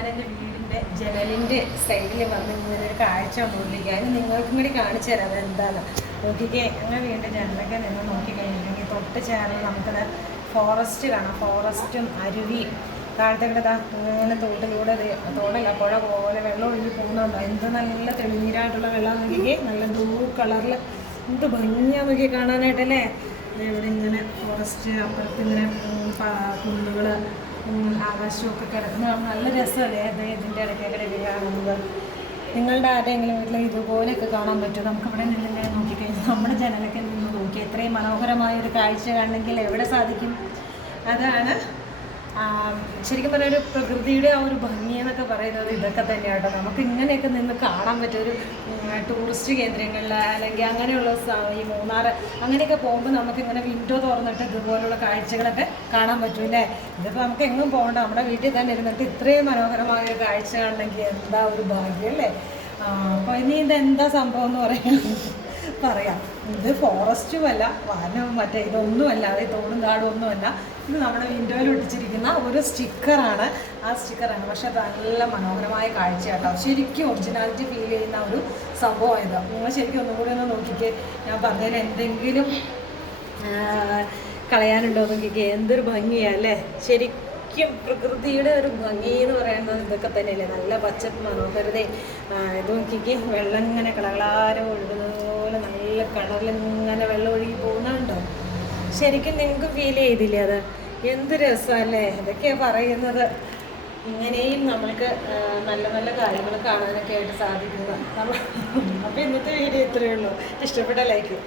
ഞാൻ എൻ്റെ വീടിൻ്റെ ജനലിൻ്റെ സൈഡിൽ വന്ന് ഇങ്ങനെ ഒരു കാഴ്ച നോക്കിക്കുക അതിന് നിങ്ങൾക്കും കൂടി കാണിച്ചു തരാം അതെന്താണ് നോക്കിക്കേ. അങ്ങനെ വീടിൻ്റെ ജനലൊക്കെ നിന്ന് നോക്കിക്കഴിഞ്ഞിട്ടുണ്ടെങ്കിൽ തൊട്ട് ചേർന്ന് നമുക്കത് ഫോറസ്റ്റ് കാണാം. ഫോറസ്റ്റും അരുവിയും താഴത്തേക്കിടതാ അങ്ങനെ തോട്ടിലൂടെ തോടല്ല പുഴ പോലെ വെള്ളം ഒഴുകി പോകുന്നുണ്ടോ. എന്ത് നല്ല തെളിനീരായിട്ടുള്ള വെള്ളം നോക്കിക്കേ. നല്ല ബ്ലൂ കളറിൽ എന്ത് ഭംഗിയാ നോക്കി കാണാനായിട്ടല്ലേ. ഇവിടെ ഇങ്ങനെ ഫോറസ്റ്റ് അപ്പുറത്ത് ഇങ്ങനെ കുന്നുകൾ ആകാശമൊക്കെ കിടക്കുന്ന നല്ല രസമല്ലേ. അത് ഇതിൻ്റെ ഇടയ്ക്കൊക്കെ കാണുന്നത്. നിങ്ങളുടെ ആരുടെയെങ്കിലും വീട്ടിൽ ഇതുപോലെയൊക്കെ കാണാൻ പറ്റും. നമുക്കിവിടെ നിന്നിങ്ങനെ നോക്കിക്കഴിഞ്ഞാൽ നമ്മുടെ ജനലൊക്കെ നിന്ന് നോക്കി എത്രയും മനോഹരമായ ഒരു കാഴ്ച കാണണമെങ്കിൽ എവിടെ സാധിക്കും. അതാണ് ശരിക്കും പറഞ്ഞാൽ ഒരു പ്രകൃതിയുടെ ആ ഒരു ഭംഗി എന്നൊക്കെ പറയുന്നത് ഇതൊക്കെ തന്നെയാണ് കേട്ടോ. നമുക്ക് ഇങ്ങനെയൊക്കെ നിന്ന് കാണാൻ പറ്റും. ഒരു ടൂറിസ്റ്റ് കേന്ദ്രങ്ങളിൽ അല്ലെങ്കിൽ അങ്ങനെയുള്ള ഈ മൂന്നാർ അങ്ങനെയൊക്കെ പോകുമ്പോൾ നമുക്കിങ്ങനെ വിൻഡോ തുറന്നിട്ട് ഇതുപോലുള്ള കാഴ്ചകളൊക്കെ കാണാൻ പറ്റും അല്ലേ. ഇതിപ്പോൾ നമുക്ക് എങ്ങും പോകണ്ട, നമ്മുടെ വീട്ടിൽ തന്നെ ഇരുന്നിട്ട് ഇത്രയും മനോഹരമായ ഒരു കാഴ്ച കാണണമെങ്കിൽ എന്താ ഒരു ഭാഗ്യം അല്ലേ. അപ്പോൾ ഇനി ഇതെന്താ സംഭവം എന്ന് പറയാം. ഇത് ഫോറസ്റ്റുമല്ല, വനവും മറ്റേ ഇതൊന്നുമല്ല, അത് തോടും കാടും ഒന്നുമല്ല. ഇത് നമ്മുടെ വിൻഡോയിൽ ഒട്ടിച്ചിരിക്കുന്ന ഒരു സ്റ്റിക്കറാണ്. ആ സ്റ്റിക്കറാണ്, പക്ഷെ അത് നല്ല മനോഹരമായ കാഴ്ച കേട്ടോ. ശരിക്കും ഒറിജിനാലിറ്റി ഫീൽ ചെയ്യുന്ന ഒരു സംഭവം ഇത്. നിങ്ങൾ ശരിക്കും ഒന്നും കൂടി ഒന്ന് നോക്കിക്കേ. ഞാൻ പറഞ്ഞതിൽ എന്തെങ്കിലും കളയാനുണ്ടോ നോക്കിക്കേ. എന്തൊരു ഭംഗിയാണ് അല്ലേ. ശരിക്കും പ്രകൃതിയുടെ ഒരു ഭംഗി എന്ന് പറയുന്നത് ഇതൊക്കെ തന്നെയല്ലേ. നല്ല പച്ചപ്പ് മനോഹരതയും ഇത് നോക്കിക്കേ. വെള്ളം ഇങ്ങനെ കളകളാരം ഒഴുകുന്നത് പോലെ നല്ല കളറിലിങ്ങനെ വെള്ളം ഒഴുകി പോകുന്നുണ്ടോ. ശരിക്കും നിങ്ങൾക്ക് ഫീൽ ചെയ്തില്ലേ അത്. എന്ത് രസമല്ലേ. ഇതൊക്കെയാണ് പറയുന്നത്. ഇങ്ങനെയും നമ്മൾക്ക് നല്ല നല്ല കാര്യങ്ങൾ കാണാനൊക്കെ ആയിട്ട് സാധിക്കുന്നത്. അപ്പോൾ ഇന്നത്തെ വീഡിയോ ഇത്രയേ ഉള്ളൂ. ഇഷ്ടപ്പെട്ട ലൈക്ക്.